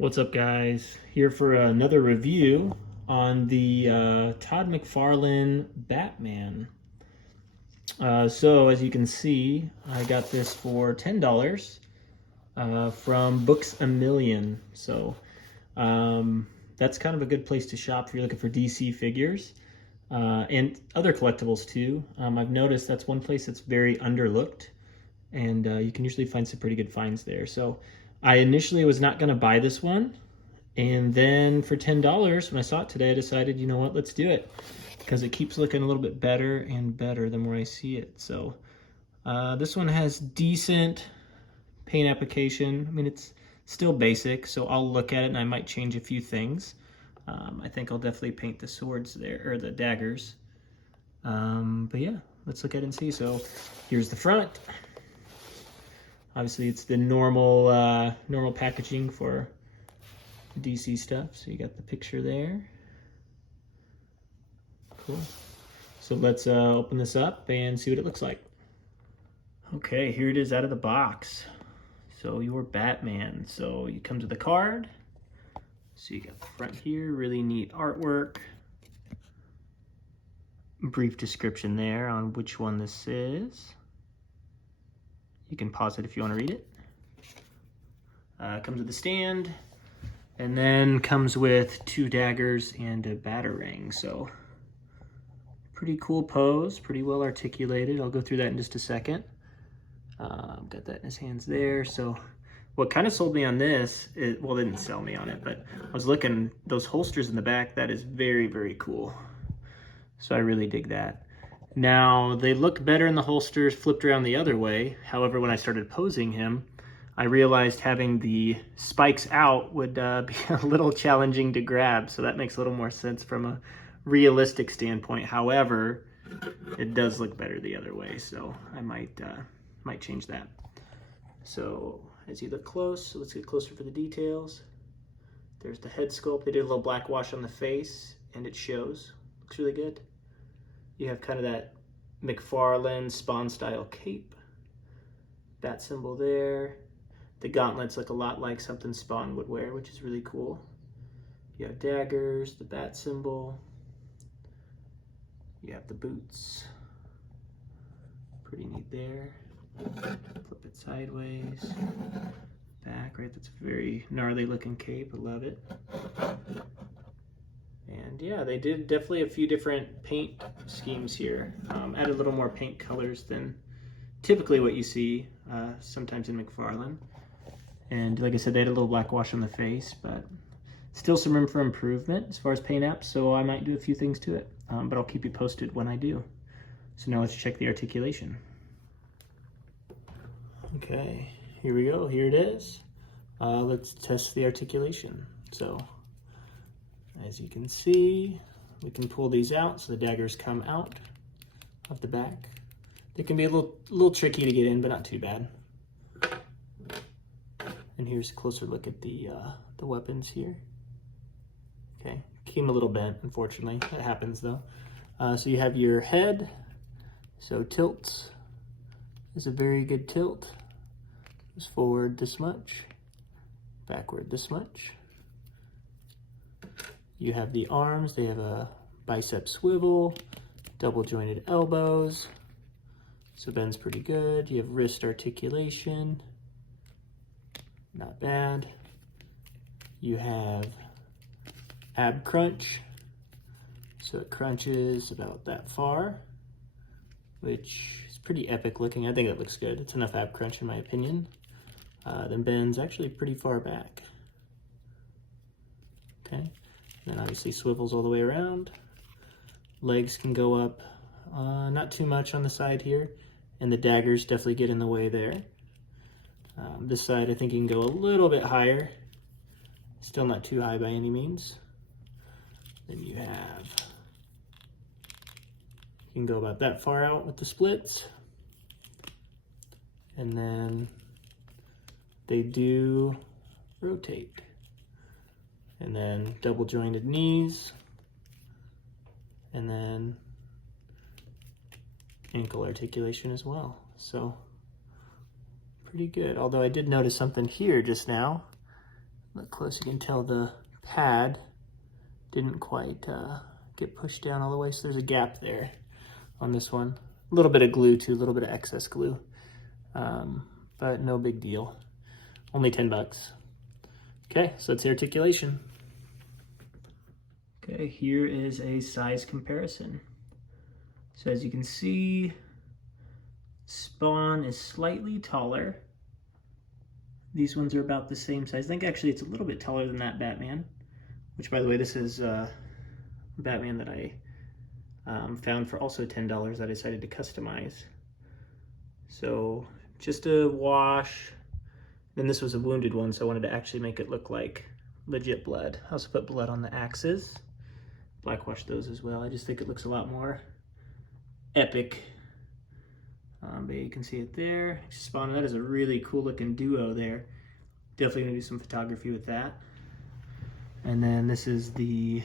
What's up, guys? Here for another review on the Todd McFarlane Batman. So as you can see, I got this for $10 from Books A Million. So that's kind of a good place to shop if you're looking for DC figures and other collectibles too. I've noticed that's one place that's very underlooked, and you can usually find some pretty good finds there. So I initially was not going to buy this one, and then for $10 when I saw it today, I decided, you know what, let's do it, because it keeps looking a little bit better and better the more I see it. So this one has decent paint application. I mean, it's still basic, so I'll look at it and I might change a few things. I think I'll definitely paint the swords there, or the daggers. But yeah, let's look at it and see. So here's the front. Obviously, it's the normal normal packaging for DC stuff. So you got the picture there. Cool. So let's open this up and see what it looks like. Okay, here it is out of the box. So your Batman. So you come to the card. So you got the front here, really neat artwork. Brief description there on which one this is. You can pause it if you want to read it. Comes with a stand, and then comes with 2 daggers and a batarang. So pretty cool pose, pretty well articulated. I'll go through that in just a second. Got that in his hands there. So what kind of sold me on this, well, it didn't sell me on it, but I was looking, those holsters in the back, that is very, very cool. So I really dig that. Now, they look better in the holsters flipped around the other way. However, when I started posing him, I realized having the spikes out would be a little challenging to grab, so that makes a little more sense from a realistic standpoint. However, it does look better the other way, so I might change that. So, as you look close, so let's get closer for the details. There's the head sculpt. They did a little black wash on the face, and it shows. Looks really good. You have kind of that McFarlane Spawn style cape. Bat symbol there. The gauntlets look a lot like something Spawn would wear, which is really cool. You have daggers, the bat symbol. You have the boots. Pretty neat there. Flip it sideways. Back, right? That's a very gnarly looking cape. I love it. And yeah, they did definitely a few different paint schemes here. Added a little more paint colors than typically what you see sometimes in McFarlane. And like I said, they had a little black wash on the face, but still some room for improvement as far as paint apps, so I might do a few things to it. But I'll keep you posted when I do. So now let's check the articulation. Okay, here we go. Here it is. Let's test the articulation. So, as you can see, we can pull these out so the daggers come out of the back. They can be a little tricky to get in, but not too bad. And here's a closer look at the weapons here. Okay, came a little bent, unfortunately. That happens though. So you have your head. So tilts is a very good tilt. Goes forward this much, backward this much. You have the arms, they have a bicep swivel, double jointed elbows, so bends pretty good. You have wrist articulation, not bad. You have ab crunch, so it crunches about that far, which is pretty epic looking. I think that looks good. It's enough ab crunch in my opinion. Then bends actually pretty far back. Okay. Then obviously swivels all the way around. Legs can go up not too much on the side here, and the daggers definitely get in the way there. This side I think you can go a little bit higher. Still not too high by any means. Then you can go about that far out with the splits. And then they do rotate. And then double jointed knees, and then ankle articulation as well. So pretty good. Although I did notice something here just now Look close, you can tell the pad didn't quite get pushed down all the way, so there's a gap there on this one. A little bit of glue too, a little bit of excess glue, but no big deal. Only 10 bucks. Okay, so that's the articulation. Okay, here is a size comparison. So as you can see, Spawn is slightly taller. These ones are about the same size. I think actually it's a little bit taller than that Batman, which by the way, this is Batman that I found for also $10 that I decided to customize. So just a wash. Then this was a wounded one, so I wanted to actually make it look like legit blood. I also put blood on the axes. Black wash those as well. I just think it looks a lot more epic. But you can see it there. Spawn, that is a really cool looking duo there. Definitely gonna do some photography with that. And then this is the,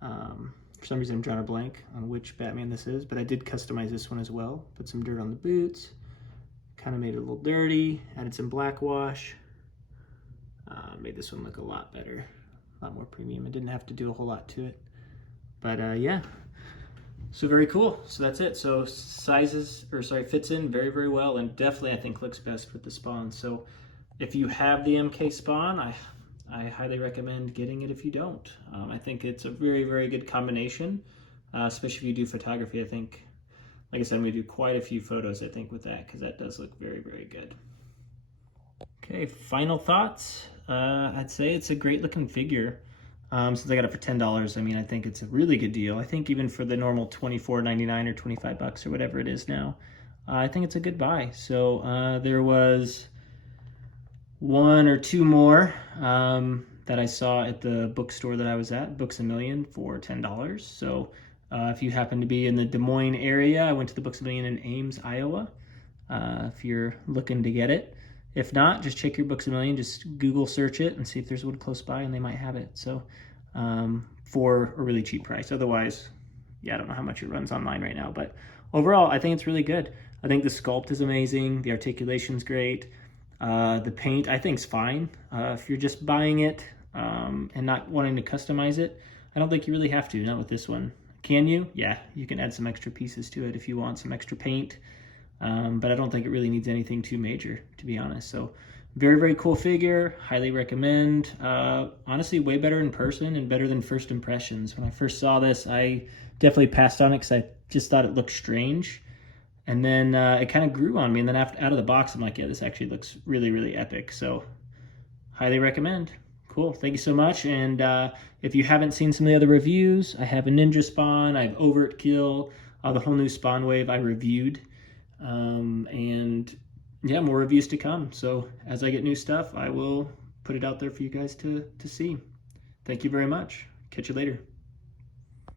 for some reason I'm drawing a blank on which Batman this is, but I did customize this one as well. Put some dirt on the boots, kind of made it a little dirty, added some black wash, made this one look a lot better, a lot more premium. I didn't have to do a whole lot to it, but yeah. So very cool. So that's it. So fits in very, very well, and definitely I think looks best with the Spawn. So if you have the MK Spawn, I highly recommend getting it if you don't. I think it's a very, very good combination, especially if you do photography. I think, like I said, I'm gonna do quite a few photos, I think, with that, because that does look very, very good. Okay, final thoughts. I'd say it's a great looking figure. Since I got it for $10, I mean, I think it's a really good deal. I think even for the normal $24.99 or 25 bucks or whatever it is now, I think it's a good buy. So there was one or two more that I saw at the bookstore that I was at, Books A Million, for $10. So if you happen to be in the Des Moines area, I went to the Books A Million in Ames, Iowa, if you're looking to get it. If not, just check your Books A Million, just Google search it and see if there's one close by, and they might have it. So for a really cheap price. Otherwise, yeah, I don't know how much it runs online right now, but overall, I think it's really good. I think the sculpt is amazing. The articulation's great. The paint, I think, is fine. If you're just buying it and not wanting to customize it, I don't think you really have to, not with this one. Can you? Yeah, you can add some extra pieces to it if you want some extra paint. But I don't think it really needs anything too major, to be honest. So very, very cool figure. Highly recommend. Honestly, way better in person and better than first impressions. When I first saw this, I definitely passed on it because I just thought it looked strange. And then it kind of grew on me. And then out of the box, I'm like, yeah, this actually looks really, really epic. So highly recommend. Cool. Thank you so much. And if you haven't seen some of the other reviews, I have a Ninja Spawn. I have Overt Kill. The whole new Spawn wave I reviewed. And yeah, more reviews to come. So as I get new stuff, I will put it out there for you guys to see. Thank you very much. Catch you later.